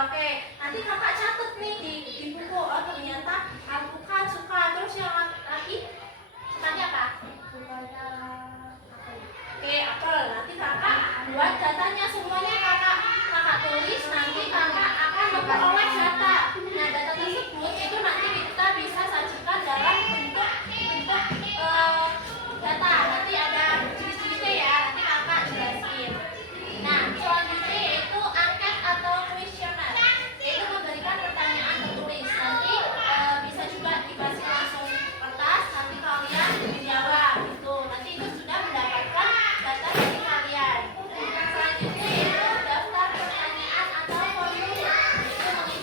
Oke, nanti kakak catat nih di buku. Oh ternyata alpukat suka. Terus yang lagi sukanya apa? Sukanya oke, apel. Nanti kakak buat datanya semuanya kakak tulis. Nanti kakak akan memperoleh data. Nah data tersebut itu nanti kita bisa sajikan dalam bentuk data. Nanti ada jenis-jenisnya ya. Nanti kakak jelasin. Nah selanjutnya yaitu angket atau kuesioner. Itu memberikan pertanyaan tertulis. Nanti bisa juga dikasih langsung kertas. Nanti kalian menjawab gitu. Nanti itu sudah mendapatkan data dari kalian. Selanjutnya yaitu daftar pertanyaan atau formulir. Itu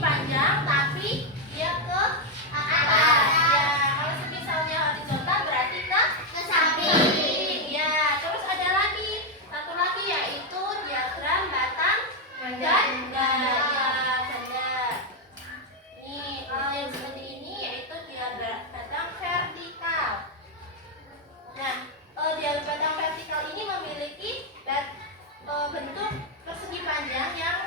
panjang tapi dia ke atas. Ya, kalau misalnya horizontal berarti ke samping. Ya, terus ada lagi satu lagi yaitu diagram batang ganda. Ya, ganda. Nih, kalau yang seperti ini yaitu diagram batang vertikal. Nah, diagram batang vertikal ini memiliki bentuk persegi panjang yang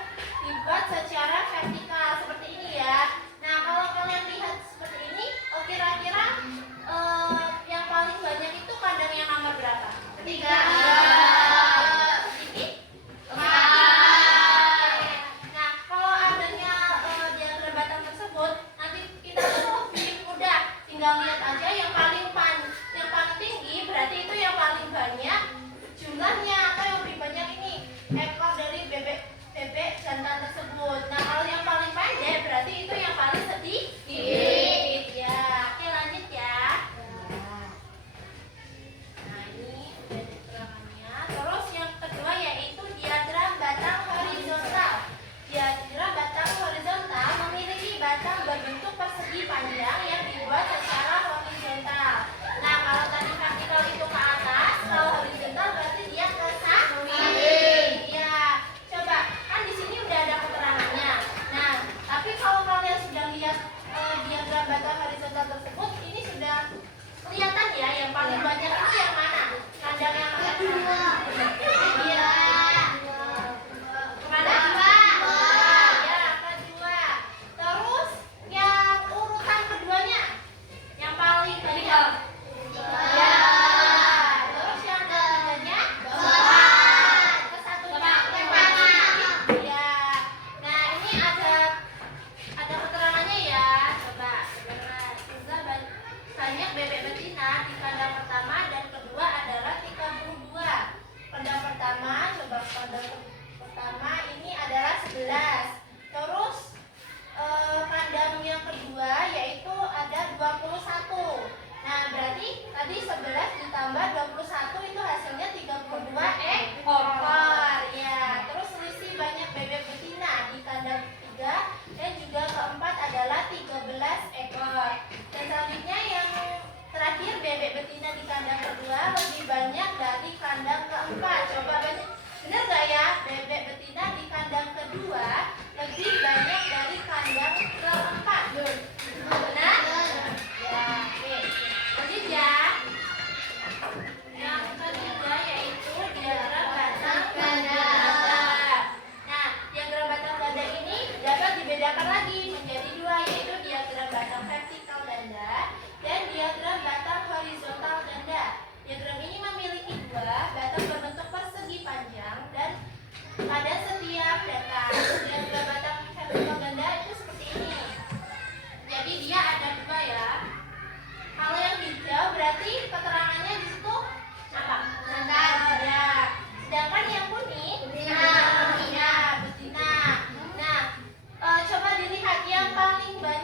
dibuat secara vertikal seperti ini ya. Nah, kalau kalian lihat seperti ini, kira-kira yang paling banyak itu kandang yang nomor berapa? Ketiga. Ini? Nah, kalau adanya diagram batang tersebut, nanti kita tuh bikin mudah. Tinggal lihat aja yang paling tinggi, berarti itu yang paling banyak jumlahnya, atau yang lebih banyak ini ekor dari bebek jantan tersebut. Nah, kalau yang paling pendek berarti itu yang paling sedikit. Ya, oke lanjut ya. Nah, ini udah keterangannya. Terus yang kedua yaitu diagram batang horizontal. Diagram batang horizontal memiliki batang berbentuk persegi panjang yang dibuat secara horizontal. Nah, kalau tadi vertikal itu ke atas, kalau horizontal berarti dia ke samping. Ya, coba kan di sini udah ada keterangannya. Nah, tapi kalau kalian sudah lihat diagram batang horizontal tersebut, ini sudah kelihatan ya yang paling banyak itu yang mana? Kandang yang kedua. Iya. Kemana? Ya, kedua. Terus yang urutan keduanya, yang paling banyak. Ya. Terus yang ketiganya ke satunya ya. Nah, ini ada keterangannya ya. Coba juga banyak bebek betina di kandang pertama dan kedua adalah 32. Kandang pertama, coba kandang pertama ini adalah 11. Terus kandang yang kedua yaitu ada 21. Nah, berarti tadi 11 ditambah 21 itu hasilnya 32 ekor. Ya, terus selisih banyak bebek betina di kandang ketiga dan juga keempat adalah 13 ekor. Dan selanjutnya yang terakhir bebek betina di kandang kedua lebih banyak dari kandang keempat. Coba benar nggak ya, bebek betina di kandang kedua lebih banyak dari kandang keempat? Benar? Ya, oke. Lanjut ya. Yang ketiga yaitu diagram batang ganda. Nah, diagram batang ganda ini dapat dibedakan lagi menjadi dua, yaitu diagram batang vertikal ganda dan diagram batang horizontal ganda. Diagram ini memiliki dua batang berbentuk persegi panjang dan pada setiap batang. Diagram batang vertikal ganda itu seperti ini. Jadi dia ada dua ya. Kalau yang hijau berarti keterangannya di situ apa? Jantan. Ya. Sedangkan yang kuning betina. Nah, coba dilihat yang paling banyak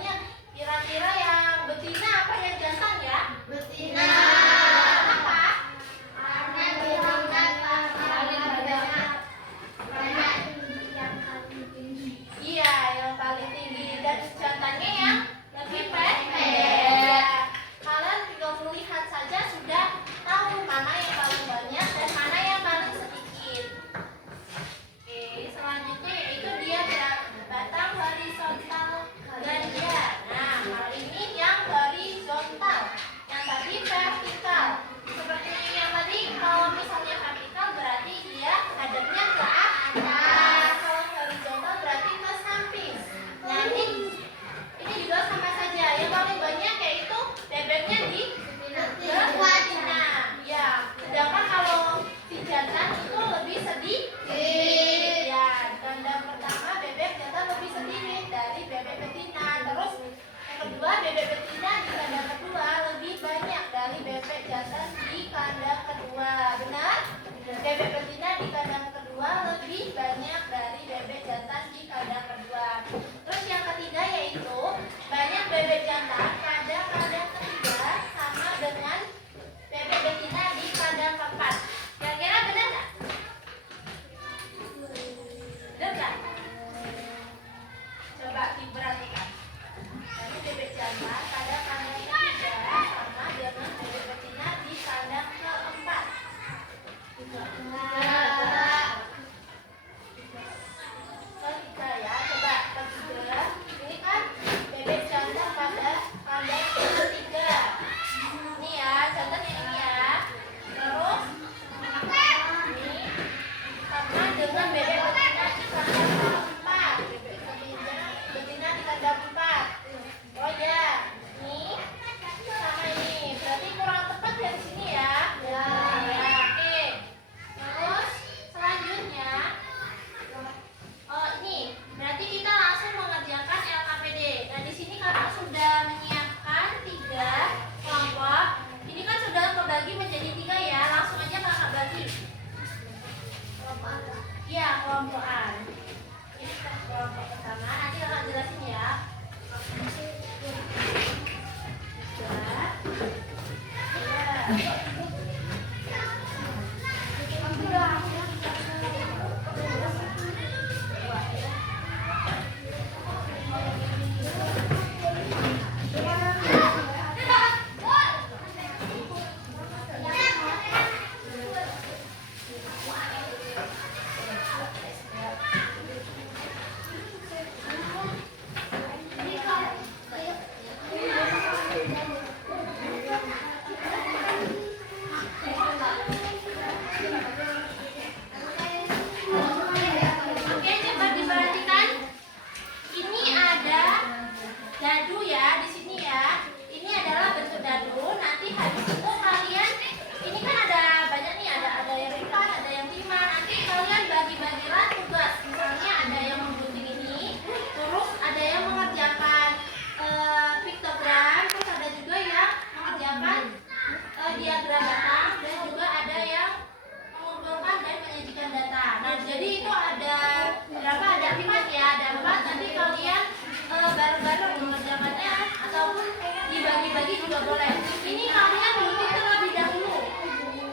bagi-bagi juga boleh. Ini kalian gunting terlebih dahulu.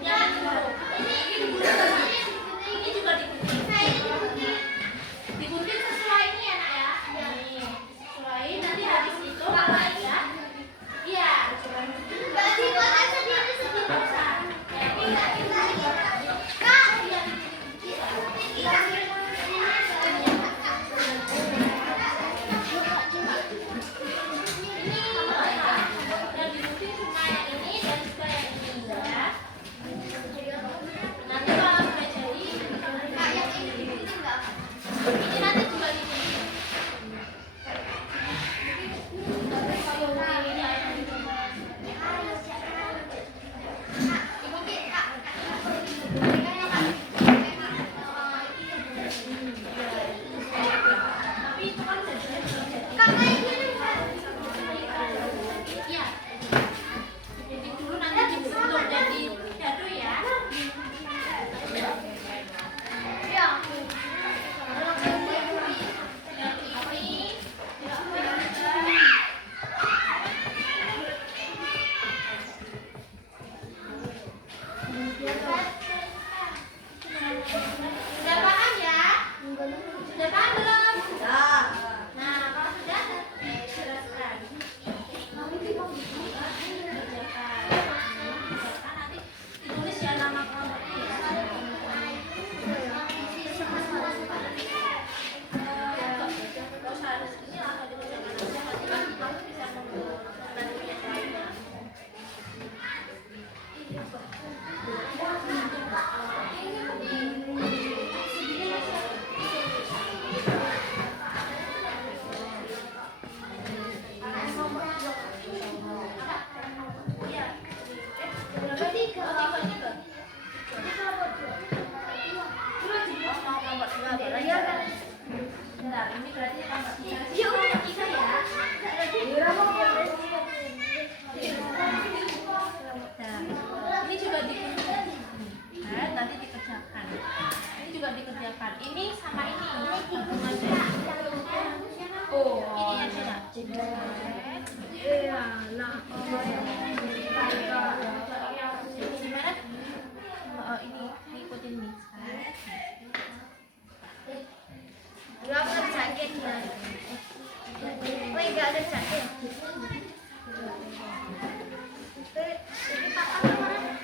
Jangan dulu. Ini digunting. Ini juga digunting. Digunting sesuai ini ya nak ya. Nih, sesuai. Nanti habis itu kalau ya. Iya. Berarti kota sendiri besar. Ini sama ini. Oh, ini aja. Gimana? Oh, ini ikutin nih. Gak ada jaket ya. Woi, gak ada jaket. Ini patah kemarin.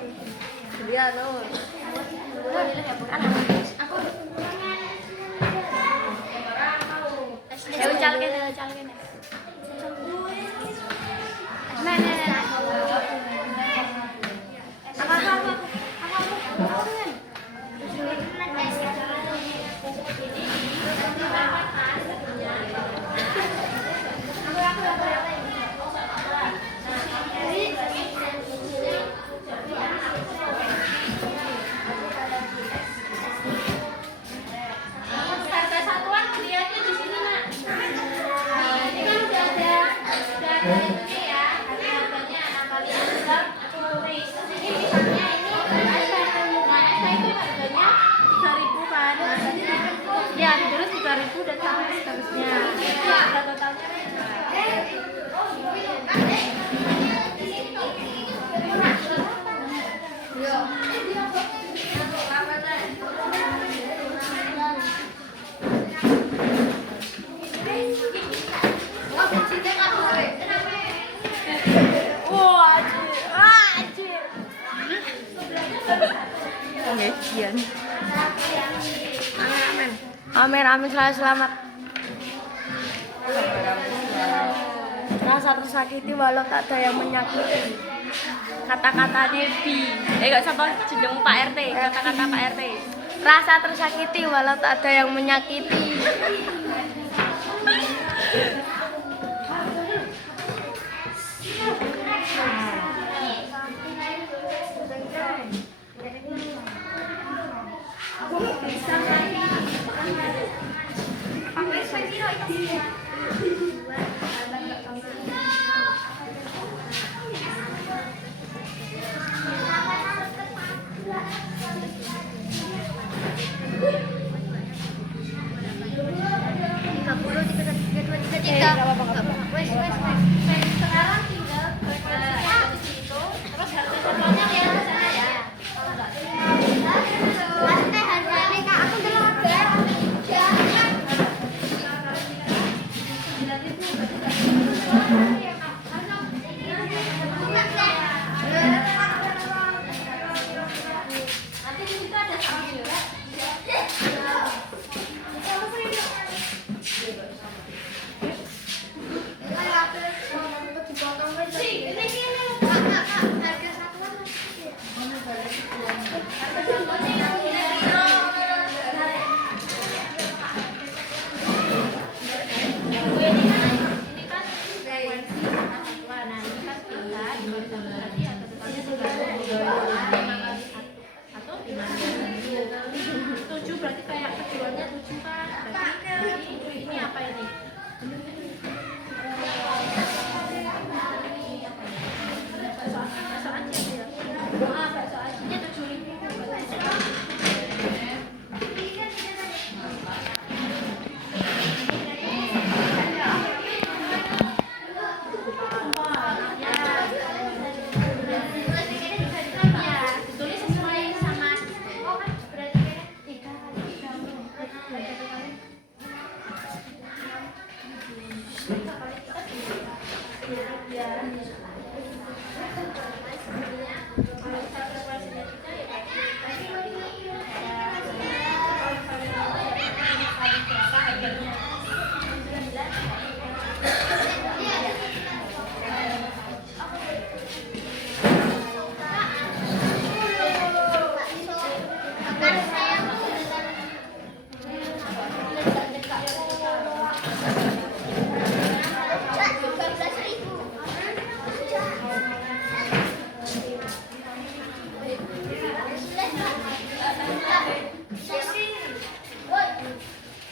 Dia no. Harga satuan lihatnya di sini nak. Nah, ini kan udah ada ini ya, harganya. Nah kalian tinggal tulis. Ini misalnya ini SK. Nah SK itu harganya 3.000 kan. Nah tadi ya ditulis 3.000 dan sampai seterusnya. Harga totalnya pengajian. Amin amin selalu selamat. Rasa tersakiti walau tak ada yang menyakiti. Kata-kata Devi. Gak sabar jeneng Pak RT. Kata-kata Pak RT. Rasa tersakiti walau tak ada yang menyakiti. sekarang tinggal berkoordinasi di situ. Terus harga totalnya lihat di sana ya. Kalau nggak nanti di situ ada sambil. Tujuh berarti kayak kejualnya 7 kan. Berarti ini apa ini? Bakso aja ya. Bakso aja 7.000. Ditulis sesuai sama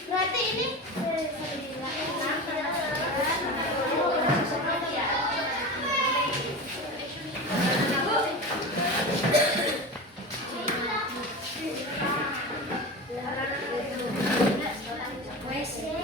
berarti ini Wes.